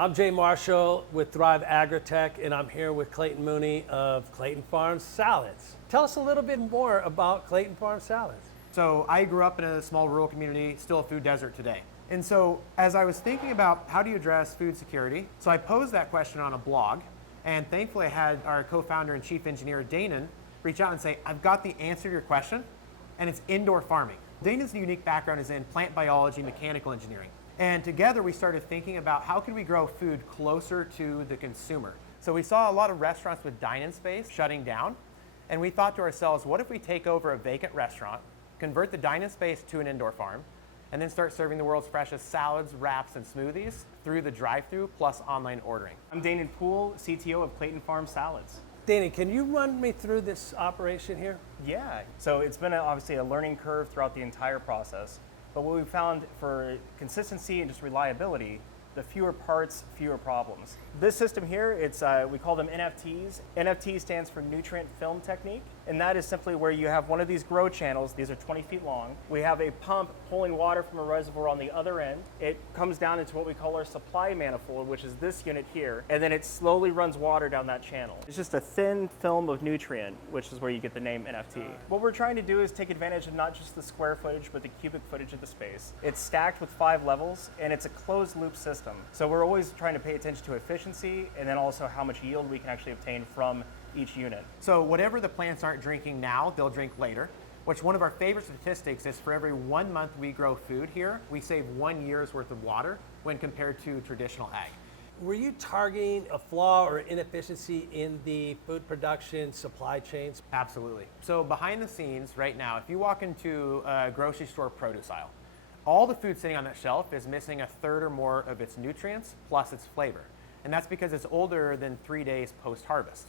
I'm Jay Marshall with Thrive Agritech, and I'm here with Clayton Mooney of Clayton Farms Salads. Tell us a little bit more about Clayton Farms Salads. So I grew up in a small rural community, still a food desert today. And so as I was thinking about how do you address food security, so I posed that question on a blog, and thankfully I had our co-founder and chief engineer, Danon, reach out and say, I've got the answer to your question, and it's indoor farming. Danon's unique background is in plant biology, mechanical engineering. And together we started thinking about how can we grow food closer to the consumer. So we saw a lot of restaurants with dine-in space shutting down, and we thought to ourselves, what if we take over a vacant restaurant, convert the dine-in space to an indoor farm, and then start serving the world's freshest salads, wraps, and smoothies through the drive-thru plus online ordering. I'm Danon Poole, CTO of Clayton Farms Salads. Danon, can you run me through this operation here? Yeah, so it's been obviously a learning curve throughout the entire process. But what we found for consistency and just reliability, the fewer parts, fewer problems. This system here, we call them NFTs. NFT stands for nutrient film technique, and that is simply where you have one of these grow channels. These are 20 feet long. We have a pump pulling water from a reservoir on the other end. It comes down into what we call our supply manifold, which is this unit here, and then it slowly runs water down that channel. It's just a thin film of nutrient, which is where you get the name NFT. What we're trying to do is take advantage of not just the square footage, but the cubic footage of the space. It's stacked with 5 levels, and it's a closed loop system. So we're always trying to pay attention to efficiency and then also how much yield we can actually obtain from each unit. So whatever the plants aren't drinking now, they'll drink later, which one of our favorite statistics is for every 1 month we grow food here, we save 1 year's worth of water when compared to traditional ag. Were you targeting a flaw or inefficiency in the food production supply chains? Absolutely. So behind the scenes right now, if you walk into a grocery store produce aisle, all the food sitting on that shelf is missing a third or more of its nutrients plus its flavor. And that's because it's older than 3 days post-harvest.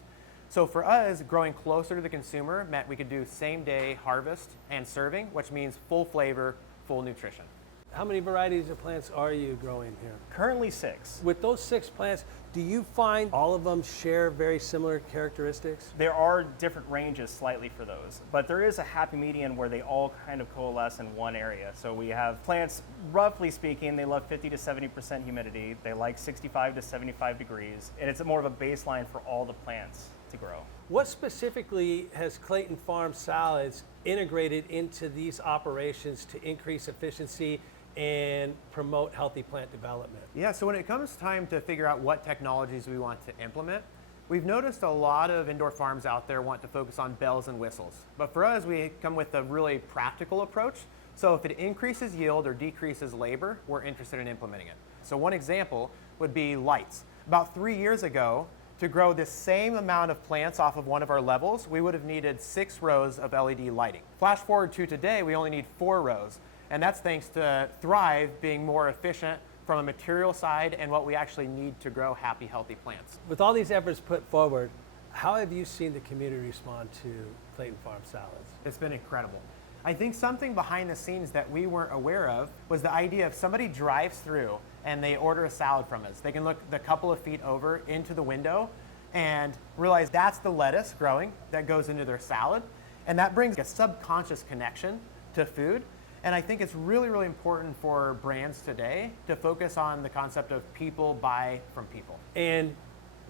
So for us, growing closer to the consumer meant we could do same-day harvest and serving, which means full flavor, full nutrition. How many varieties of plants are you growing here? Currently 6. With those 6 plants, do you find all of them share very similar characteristics? There are different ranges slightly for those, but there is a happy median where they all kind of coalesce in one area. So we have plants, roughly speaking, they love 50 to 70% humidity. They like 65 to 75 degrees, and it's more of a baseline for all the plants to grow. What specifically has Clayton Farms Salads integrated into these operations to increase efficiency and promote healthy plant development? Yeah, so when it comes time to figure out what technologies we want to implement, we've noticed a lot of indoor farms out there want to focus on bells and whistles. But for us, we come with a really practical approach. So if it increases yield or decreases labor, we're interested in implementing it. So one example would be lights. About 3 years ago, to grow the same amount of plants off of one of our levels, we would have needed 6 rows of LED lighting. Flash forward to today, we only need 4 rows. And that's thanks to Thrive being more efficient from a material side and what we actually need to grow happy, healthy plants. With all these efforts put forward, how have you seen the community respond to Clayton Farms Salads? It's been incredible. I think something behind the scenes that we weren't aware of was the idea of somebody drives through and they order a salad from us. They can look the couple of feet over into the window and realize that's the lettuce growing that goes into their salad. And that brings a subconscious connection to food. And I think it's really, really important for brands today to focus on the concept of people buy from people. And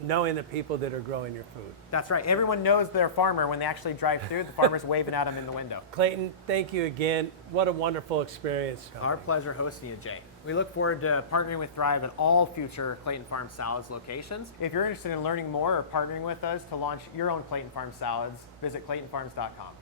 knowing the people that are growing your food. That's right. Everyone knows their farmer when they actually drive through. The farmer's waving at them in the window. Clayton, thank you again. What a wonderful experience. Our pleasure hosting you, Jay. We look forward to partnering with Thrive at all future Clayton Farms Salads locations. If you're interested in learning more or partnering with us to launch your own Clayton Farms Salads, visit claytonfarms.com.